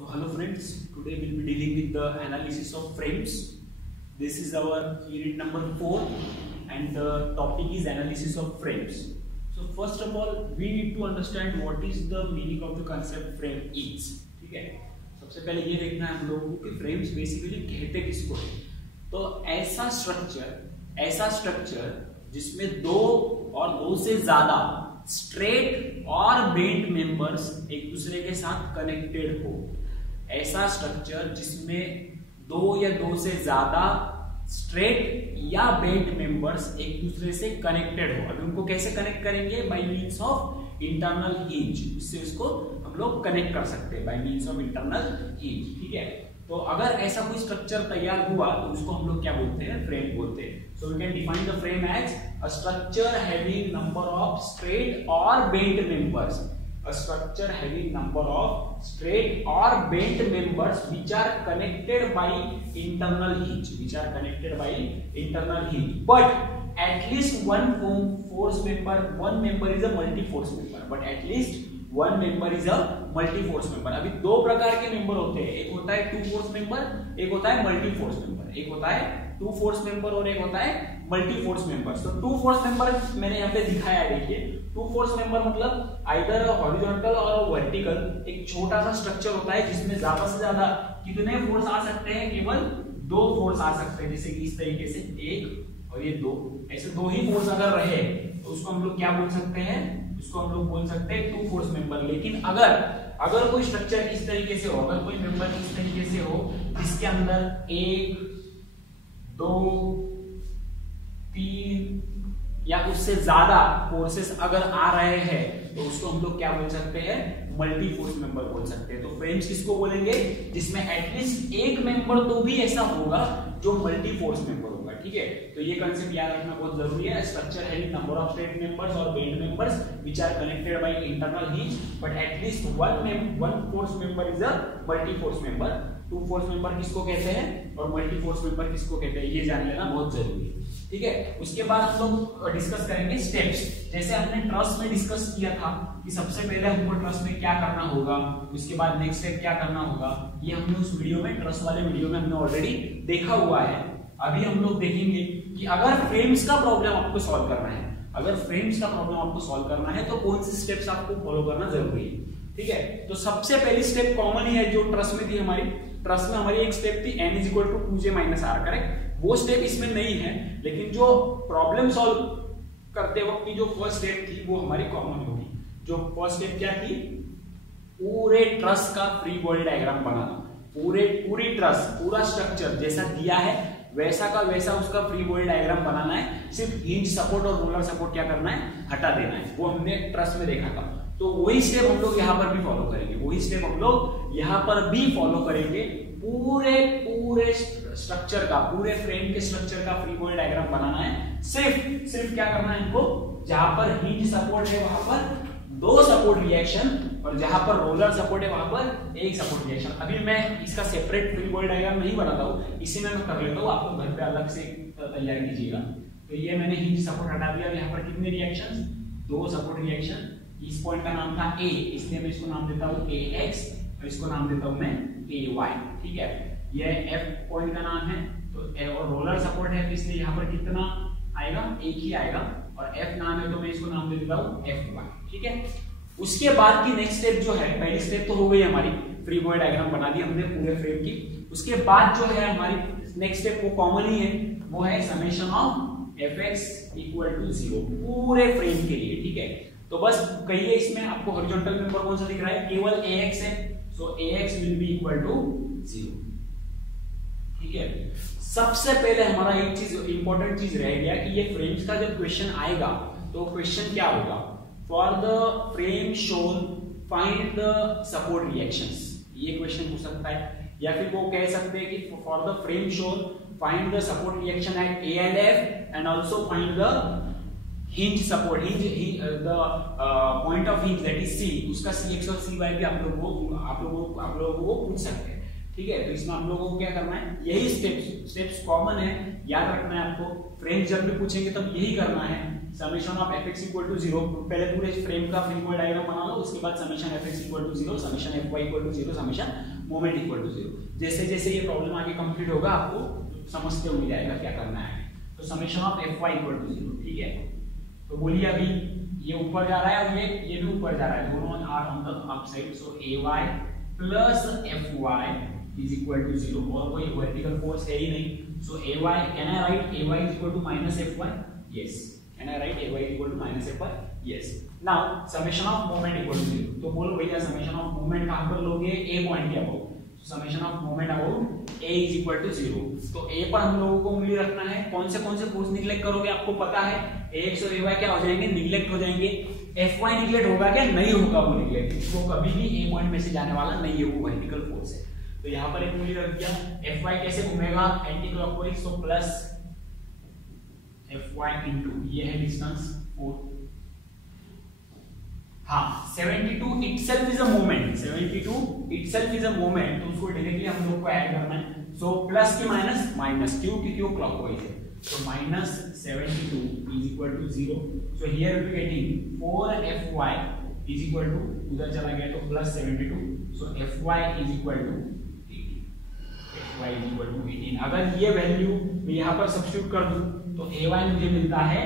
So hello friends, today we'll be dealing with the analysis of frames. This is our unit number 4 and the topic is analysis of frames. So first of all, we need to understand what is the meaning of the concept frame is. ठीक है, सबसे पहले ये देखना है हम लोगों को कि frames basically कहते किसको है। तो ऐसा स्ट्रक्चर जिसमें दो और दो से ज्यादा स्ट्रेट और बेंट मेंबर्स एक दूसरे के साथ कनेक्टेड हो, ऐसा स्ट्रक्चर जिसमें दो या दो से ज्यादा स्ट्रेट या बेंट मेंबर्स एक दूसरे से कनेक्टेड हो। अभी उनको कैसे कनेक्ट करेंगे? By means of internal hinge, इससे उसको हम लोग कनेक्ट कर सकते हैं by means of internal hinge. ठीक है, तो अगर ऐसा कोई स्ट्रक्चर तैयार हुआ तो उसको हम लोग क्या बोलते हैं? फ्रेम बोलते हैं। So we can define the frame as a structure having number of straight और bent members, a structure having number of straight or bent members which are connected by internal hinge, but at least one member is a multi-force member, but at least one member is a multi-force member। अभी दो प्रकार के member होते हैं, एक होता है to force member, एक होता है मल्टी फोर्स मेंबर। एक होता है टू फोर्स मेंबर और एक होता है मल्टी फोर्स मेंबर। तो टू फोर्स मेंबर मैंने यहाँ पे दिखाया है, देखिए टू फोर्स मेंबर मतलब आइदर हॉरिजॉन्टल और वर्टिकल एक छोटा सा स्ट्रक्चर होता है जिसमें ज्यादा से ज्यादा कितने फोर्स आ सकते हैं? केवल दो फोर्स आ सकते हैं, जैसे कि इस तरीके से एक और ये दो, ऐसे दो ही फोर्स अगर रहे तो उसको हम लोग क्या बोल सकते हैं? उसको हम लोग बोल सकते हैं टू फोर्स मेंबर। लेकिन अगर कोई स्ट्रक्चर इस तरीके से हो, अगर कोई मेंबर इस तरीके से हो जिसके अंदर एक दो तीन या उससे ज्यादा फोर्सेस अगर आ रहे हैं तो उसको हम लोग क्या बोल सकते हैं? मल्टी फोर्स मेंबर बोल सकते हैं। तो फ्रेम्स किसको बोलेंगे? जिसमें एटलीस्ट एक मेंबर तो भी ऐसा होगा जो मल्टी फोर्स मेंबर होगा। ठीक है, तो ये कंसेप्ट याद रखना बहुत जरूरी है। Structure having number of straight members और bent members which are connected by internal hinge, but at least one force member is a multi force member. Two force member किसको कहते हैं और मल्टी फोर्स मेंबर किसको कहते हैं, ये जान लेना बहुत जरूरी है। ठीक है, उसके बाद हम लोग डिस्कस करेंगे स्टेप्स। जैसे हमने ट्रस में डिस्कस किया था कि सबसे पहले हमको ट्रस में क्या करना होगा, उसके बाद नेक्स्ट स्टेप क्या करना होगा, ये हमने उस वीडियो में, ट्रस वाले वीडियो में हमने ऑलरेडी देखा हुआ है। अभी हम लोग देखेंगे कि अगर फ्रेम्स का प्रॉब्लम आपको सॉल्व करना है, तो कौन से स्टेप्स आपको फॉलो करना जरूरी है। ठीक है, तो सबसे पहली स्टेप कॉमन ही है जो ट्रस में थी हमारी। ट्रस में हमारी एक स्टेप थी n = 2j - r, करेक्ट? वो स्टेप इसमें नहीं है, लेकिन जो प्रॉब्लम सॉल्व करते वक्त की जो फर्स्ट स्टेप थी वो हमारी कॉमन होगी। जो फर्स्ट स्टेप क्या थी? पूरे ट्रस का फ्री बॉडी डायग्राम बनाना। पूरी ट्रस, पूरा स्ट्रक्चर जैसा दिया है वैसा का वैसा उसका फ्री बॉडी डायग्राम बनाना है। सिर्फ हिंज सपोर्ट और रोलर सपोर्ट क्या करना है? हटा देना है। वो हमने ट्रस में देखा था। तो वही स्टेप हम लोग यहाँ पर भी फॉलो करेंगे। पूरे स्ट्रक्चर का, पूरे फ्रेम के स्ट्रक्चर का फ्री बॉडी डायग्राम बनाना है। सिर्फ क्या करना है इनको? जहां पर हिंज सपोर्ट है वहां पर दो सपोर्ट रिएक्शन और जहां पर रोलर सपोर्ट है वहां पर एक सपोर्ट रिएक्शन। अभी मैं इसका सेपरेट फ्री बॉडी डायग्राम नहीं बनाता हूं, इसी में मैं कर लेता हूं, आपको घर पे अलग से तैयार कीजिएगा। तो ये मैंने हिंज सपोर्ट हटा दिया। यहाँ पर कितने रिएक्शन? दो सपोर्ट रिएक्शन। इस पॉइंट का नाम था A, इसलिए मैं इसको नाम देता हूं AX और इसको नाम देता हूं मैं AY। ठीक है, ये F पॉइंट का नाम है। तो और रोलर सपोर्ट है, इसलिए यहाँ पर कितना आएगा? एक ही आएगा। और F नाम है तो मैं इसको नाम दे देता हूं FY। ठीक है, उसके बाद की नेक्स्ट स्टेप जो है, पहली स्टेप तो हो गई हमारी, फ्री बॉडी डायग्राम बना दी हमने पूरे फ्रेम की। उसके बाद जो है हमारी नेक्स्ट स्टेप वो कॉमन ही है, वो है समेशन ऑफ Fx = 0 पूरे फ्रेम के लिए। ठीक है, तो बस कहिए इसमें आपको हॉरिजॉन्टल मेंबर कौन सा दिख रहा है? केवल AX है। सो AX will be equal to 0। ठीक है, सबसे पहले हमारा एक चीज, इंपॉर्टेंट चीज रह गया कि ये फ्रेम्स का जब क्वेश्चन आएगा तो क्वेश्चन क्या होगा? For the frame shown find the support reactions, ये क्वेश्चन हो सकता है। या फिर वो कह सकते हैं कि for the frame shown find the support reaction at A and F and also find the hinge support, the point of hinge that is C, उसका CX और CY भी आप लोगों को पूछ सकते हैं। ठीक है, तो इसमें हम लोगों को क्या करना है? यही स्टेप्स कॉमन है, याद रखना है आपको। फ्रेम्स जब भी पूछेंगे तब यही करना है। Summation of fx equal to 0, पहले पूरे फ्रेम का फ्री बॉडी डायग्राम बना लो, उसके बाद summation fx equal to 0, summation fy equal to 0, summation moment equal to 0। जैसे जैसे ये प्रॉब्लम आगे कंप्लीट होगा आपको समझते हुए जाएगा क्या करना है। तो summation of fy equal to 0, ठीक है। तो बोलिए अभी ये ऊपर जा रहा है और ये भी ऊपर जा रहा है, दोनों are on the up side. So ay plus fy is equal to 0, और कोई वर्टिकल फोर्स है ही नहीं। So ay, can I write ay is equal to minus fy? Yes, can I write ay equal to minus fy? Yes. Now summation of moment equal to 0, तो बोलो भैया summation of moment कहां पर लोगे? a point के about. Summation of moment about a is equal to 0। तो a पर हम लोगों को उंगली रखना है। कौन से फोर्स निगलेक्ट करोगे आपको पता है, ax और ay क्या हो जाएंगे? निगलेक्ट हो जाएंगे। fy निगलेक्ट होगा क्या? नहीं होगा वो निगलेक्ट, वो कभी भी a पॉइंट में से जाने वाला नहीं है, वो वर्टिकल फोर्स है। तो यहाँ पर एक उंगली रख दिया। fy कैसे घूमेगा? Anti clockwise, so plus fy into ये है डिस्टेंस 4। हाँ, 72 itself is a moment, 72 itself is a moment, तो उसको डायरेक्टली हम लोग को ऐड करना है। सो प्लस के माइनस, माइनस क्यों? क्योंकि वो क्लॉकवाइज है। तो minus 72 is equal to 0। So here we are getting 4fy is equal to, उधर चला गया तो plus 72, so fy is equal to 18, fy is equal to 18। अगर ये वैल्यू मैं यहाँ पर सब्स्टिट्यूट कर दूं तो ay मुझे मिलता है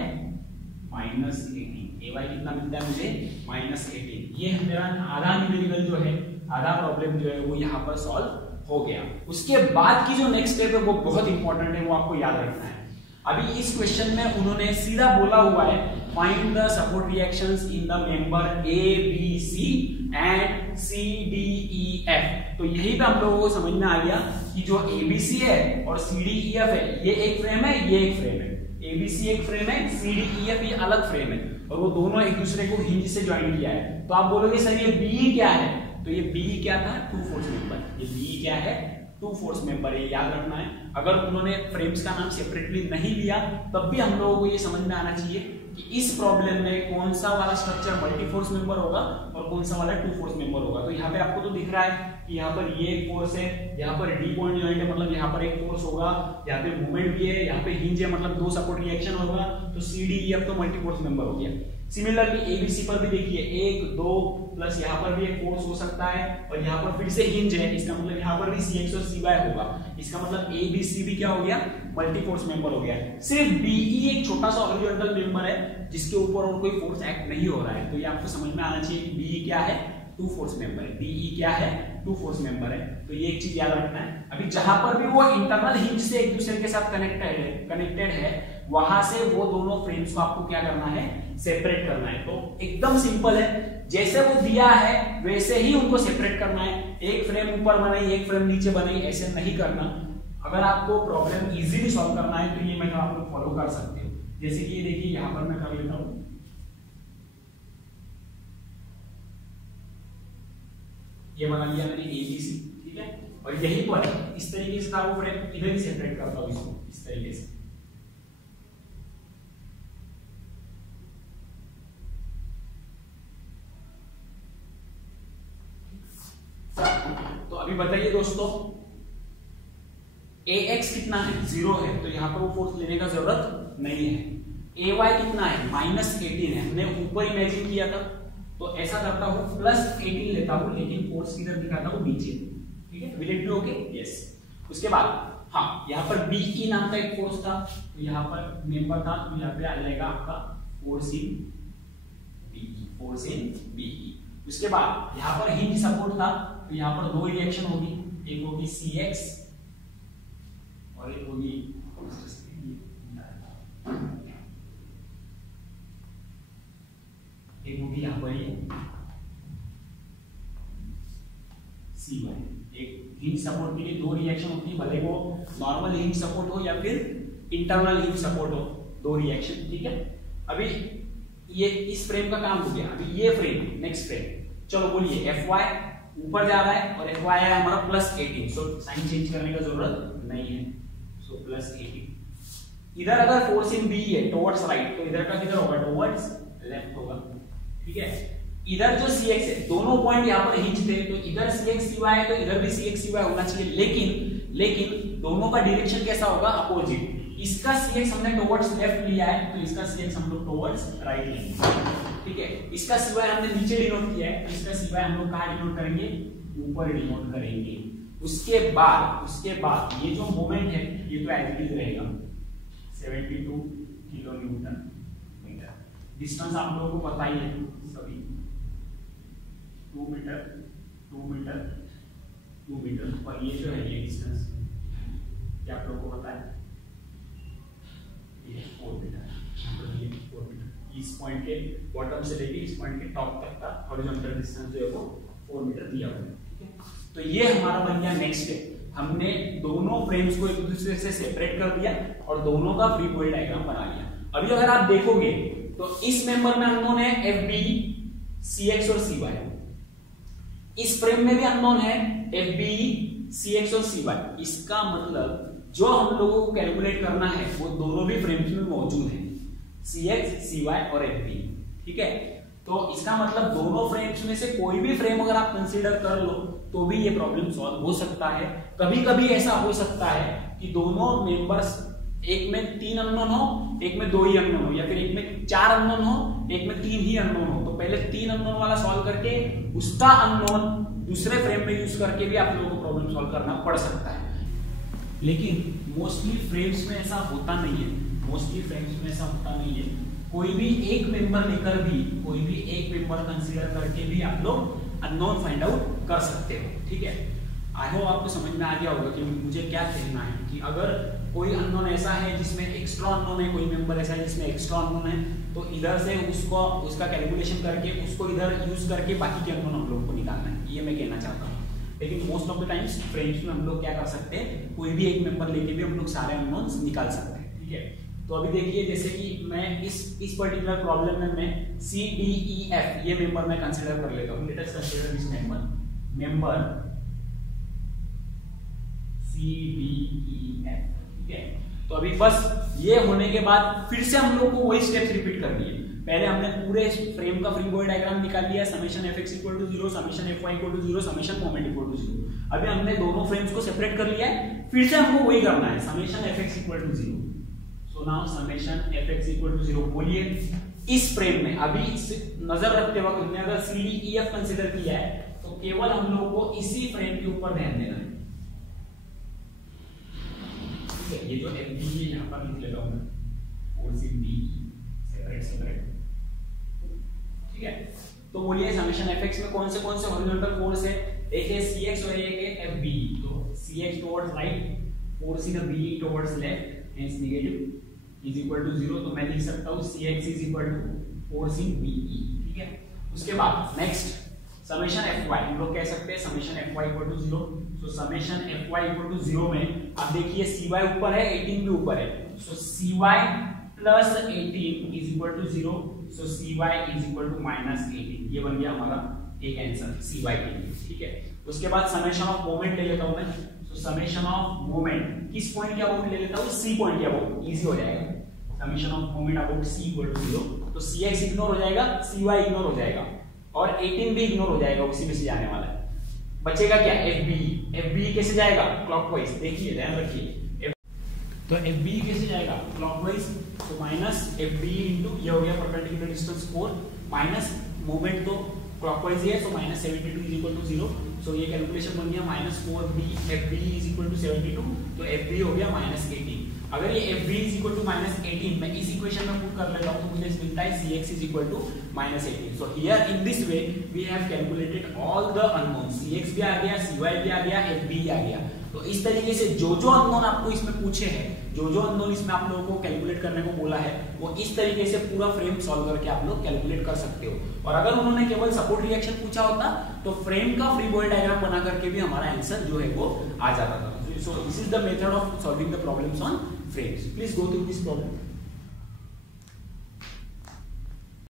माइनस 18। ay कितना मिलता है मुझे? माइनस 18। ये मेरा आधा न्यूमेरिकल जो है, आधा प्रॉब्लम जो है वो यहाँ पर सॉल्व हो गया। उसके बाद की जो नेक्स्ट स्टेप है वो बहुत इंपॉर्टेंट है, वो आपको याद रखना है। अभी इस क्वेश्चन में उन्होंने सीधा बोला हुआ है find the support reactions in the member A B C and C D E F. तो यही पे हम लोगों को समझ में आ गया कि जो एबीसी है और सी डी ई एफ है, ये एक फ्रेम है, ये एक फ्रेम है। एबीसी एक फ्रेम है, सी डी ई एफ ये अलग फ्रेम है, और वो दोनों एक दूसरे को हिंज से ज्वाइन किया है। तो आप बोलोगे सर ये बी क्या है? तो ये बी क्या था? Two force member. ये बी क्या है? टू फोर्स मेंबर, ये याद रखना है। अगर उन्होंने फ्रेम्स का नाम सेपरेटली नहीं लिया तब भी हम लोगों को ये समझ में आना चाहिए कि इस प्रॉब्लम में कौन सा वाला स्ट्रक्चर मल्टी फोर्स मेंबर होगा और कौन सा वाला टू फोर्स मेंबर होगा। तो यहाँ पे आपको तो दिख रहा है कि यहाँ पर ये एक फोर्स है, यहाँ पर डी पॉइंट जॉइंट है, मतलब यहाँ पर एक फोर्स होगा, यहाँ पे मूवमेंट भी है, यहाँ पे हिंज है, मतलब दो सपोर्ट रिएक्शन होगा। तो सी डी ई एफ तो मल्टी फोर्स मेंबर हो गया। सिमिलरली एबीसी पर भी देखिए 1 2 प्लस यहाँ पर भी एक फोर्स हो सकता है, और यहाँ पर फिर से हिंज है, इसका मतलब यहाँ पर भी CX और CY होगा। इसका मतलब ABC भी क्या हो गया? मल्टी फोर्स मेंबर हो गया। सिर्फ BE एक छोटा सा हॉरिजॉन्टल मेंबर है जिसके ऊपर और कोई फोर्स एक्ट नहीं हो रहा है। तो ये आपको समझ में आना चाहिए कि BE क्या है? टू फोर्स मेंबर है। DE क्या है? टू फोर्स मेंबर है। तो ये एक चीज याद रखना है। अभी जहां पर भी वो इंटरनल हिंज से एक दूसरे के साथ कनेक्टेड है वहां से वो दोनों फ्रेम्स को आपको क्या करना है? सेपरेट करना है। तो एकदम सिंपल है, जैसे वो दिया है वैसे ही उनको सेपरेट करना है। एक फ्रेम ऊपर बनाई, एक फ्रेम नीचे बनाई, ऐसे नहीं करना। अगर आपको प्रॉब्लम इजीली सॉल्व करना है तो ये मेथड आप लोग फॉलो कर सकते हो। जैसे कि ये देखिए यहां पर मैं कर लेता हूं, ये बना लिया मैंने ABC, ठीक है। और यहीं पर इस तरीके से था वो फ्रेम, इधर ही सेपरेट करता हूं इसको इस तरीके से। तो अभी बताइए दोस्तों, AX कितना है? 0 है, तो यहां पर वो फोर्स लेने का जरूरत नहीं है। AY कितना है? -18 है, हमने ऊपर इमेजिन किया था। तो ऐसा करता हूं +18 लेता हूं, लेकिन फोर्स किधर दिखाता हूं? नीचे, ठीक है। Will it be okay? Yes. उसके बाद हाँ, यहाँ पर BE नाम का एक फोर्स था, तो यहाँ पर मेंबर था, तो यहाँ पे आ जाएगा आपका फोर्स इन BE। उसके बाद यहाँ पर हिंज सपोर्ट था, तो यहाँ पर दो रिएक्शन होगी, एक होगी CX और एक होगी यहाँ पर ये CY। एक हिंज सपोर्ट के लिए दो रिएक्शन होती है, भले वो नॉर्मल हिंज सपोर्ट हो या फिर इंटरनल हिंज सपोर्ट हो, दो रिएक्शन, ठीक है। अभी ये इस फ्रेम का काम हो गया। अभी ये फ्रेम, नेक्स्ट फ्रेम, चलो बोलिए FY ऊपर जा रहा है और FY है हमारा +18, सो साइन चेंज करने का जरूरत नहीं है, सो +18। इधर अगर फोर्स इन B है टुवर्ड्स राइट, तो इधर का किधर होगा? टुवर्ड्स लेफ्ट होगा, ठीक है। इधर जो CX है, दोनों पॉइंट यहाँ पर हिंज थे, तो इधर CX CY है तो इधर भी CX CY होना चाहिए, लेकिन दोनों का डायरेक्शन कैसा होगा? अपोजिट। इसका CX हमने टुवर्ड्स लेफ्ट लिया है, तो इसका CX हम लोग टुवर्ड्स राइट लेंगे, ठीक है। इसका CY हमने नीचे डिनोट किया है, इसका CY हम लोग कहाँ डिनोट करेंगे, ऊपर डिनोट करेंगे। उसके बाद ये जो मोमेंट है ये तो एज इट इज रहेगा 72 किलोन्यूटन मीटर। डिस्टेंस आप लोगों को पता ही है सभी, 2 मीटर 2 मीटर 2 मीटर, और ये जो है ये डिस्टेंस क्या आप लोगों को पता है, ये 4 मीटर, तो ये 4 मीटर। इस पॉइंट के बॉटम से लेके इस पॉइंट के टॉप तक का हॉरिजॉन्टल डिस्टेंस जो है वो 4 मीटर दिया हुआ है, ठीक है। तो ये हमारा बन गया नेक्स्ट स्टेप। हमने दोनों फ्रेम्स को एक दूसरे से सेपरेट कर दिया और दोनों का फ्री बॉडी डायग्राम बना लिया। अभी अगर आप देखोगे तो इस मेंबर में अननोन है FB, CX और CY। इस फ्रेम में भी अननोन है FB, CX और CY। इसका मतलब जो हम लोगों को कैलकुलेट करना है वो दोनों भी फ्रेम्स में मौजूद है, CX, CY और FB, ठीक है। तो इसका मतलब दोनों फ्रेम्स में से कोई भी फ्रेम अगर आप कंसीडर कर लो तो भी ये प्रॉब्लम सॉल्व हो सकता है। कभी कभी ऐसा हो सकता है कि दोनों मेंबर्स, एक में 3 अननोन हो, एक में 2 ही अननोन हो, या फिर एक में 4 अननोन हो, एक में 3 ही अननोन हो। तो पहले 3 अननोन वाला सॉल्व करके उसका अननोन दूसरे फ्रेम में यूज करके भी आप लोगों को प्रॉब्लम सॉल्व करना पड़ सकता है। लेकिन मोस्टली फ्रेम्स में ऐसा होता नहीं है, कोई भी एक मेंबर लेकर भी, कोई भी एक मेंबर कंसीडर करके भी आप लोग अननोन फाइंड आउट कर सकते हो, ठीक है। आई होप आपको समझ में आ गया होगा कि मुझे क्या कहना है, कि अगर कोई अननोन ऐसा है जिसमें एक्स्ट्रा अननोन है, कोई मेंबर ऐसा है जिसमें एक्स्ट्रा अननोन है, तो इधर से उसका कैलकुलेशन करके उसको इधर यूज करके बाकी के अननोन हम लोग को निकालना है, ये मैं कहना चाहता हूँ। लेकिन most of the times frames में हम लोग क्या कर सकते हैं, कोई भी एक मेंबर लेके भी हम लोग सारे अननोन्स निकाल सकते हैं, ठीक है। तो अभी देखिए, जैसे कि मैं इस पर्टिकुलर प्रॉब्लम में मैं CDEF ये मेंबर मैं कंसीडर कर लेता हूँ। Let us consider this member CDEF, ठीक है। तो अभी बस ये होने के बाद फिर से हम लोग को वही स्टेप्स रिपीट करनी है। पहले हमने पूरे फ्रेम का फ्री बॉडी डायग्राम निकाल लिया, summation Fx = 0, summation Fy = 0, summation moment = 0। अभी हमने दोनों फ्रेम्स को सेपरेट कर लिया है, फिर से हमको वही करना है, summation Fx = 0। So now summation Fx = 0 बोलिए। इस फ्रेम में अभी नजर रखते वक्त हमने अगर CDEF कंसीडर किया है तो केवल हम लोग को इसी फ्रेम के ऊपर ध्यान देना है, ठीक है। ये जो FB है यहाँ पर लिख लेता हूँ मैं, और CDE सेपरेट, ठीक है। तो बोलिए समेशन Fx में कौन से हॉरिजॉन्टल फोर्स है, एक है CX और एक है FB। तो CX towards right, force in B towards left, hence negative is equal to 0। तो मैं लिख सकता हूँ CX is equal to force in BE, ठीक है। उसके बाद नेक्स्ट समेशन Fy हम लोग कह सकते हैं समेशन Fy = 0। तो समेशन Fy = 0 में अब देखिए CY ऊपर है, 18 भी ऊपर है, सो CY + 18 is equal to 0। So CY is equal to -18। ये बन गया हमारा एक आंसर CY के लिए, ठीक है। उसके बाद समेशन ऑफ मोमेंट ले लेता हूं मैं। तो समेशन ऑफ मोमेंट किस पॉइंट के अबाउट ले लेता हूं, C पॉइंट के अबाउट, इजी हो जाएगा। Summation of moment about C = 0। तो CX इग्नोर हो जाएगा, CY इग्नोर हो जाएगा और 18 भी इग्नोर हो जाएगा, उसी में से जाने वाला है। बचेगा क्या, FB कैसे जाएगा, क्लॉकवाइज। देखिए ध्यान रखिए, तो FB कैसे जाएगा, क्लॉकवाइज। तो -FB इनटू ये हो गया परपेंडिकुलर डिस्टेंस 4 माइनस मोमेंट तो क्लॉकवाइज है, तो -72 = 0। सो ये कैलकुलेशन बन गया -4B FB = 72। तो FB हो गया -18। अगर ये FB = -18 मैं इस इक्वेशन में पुट कर लेता हूं तो मुझे मिलता है CX = -18। So here in this way we have calculated all the unknown, CX भी आ गया, CY भी आ गया, FB भी आ गया। तो इस तरीके से जो अननोन आपको इसमें पूछे हैं, जो अननोन इसमें आप लोगों को कैलकुलेट करने को बोला है, वो इस तरीके से पूरा फ्रेम सॉल्व करके आप लोग कैलकुलेट कर सकते हो। और अगर उन्होंने केवल सपोर्ट रिएक्शन पूछा होता तो फ्रेम का फ्री बॉडी डायग्राम बना करके भी हमारा आंसर जो है वो आ जाता था। So this is the method of solving the problems on frames. Please go through this problem.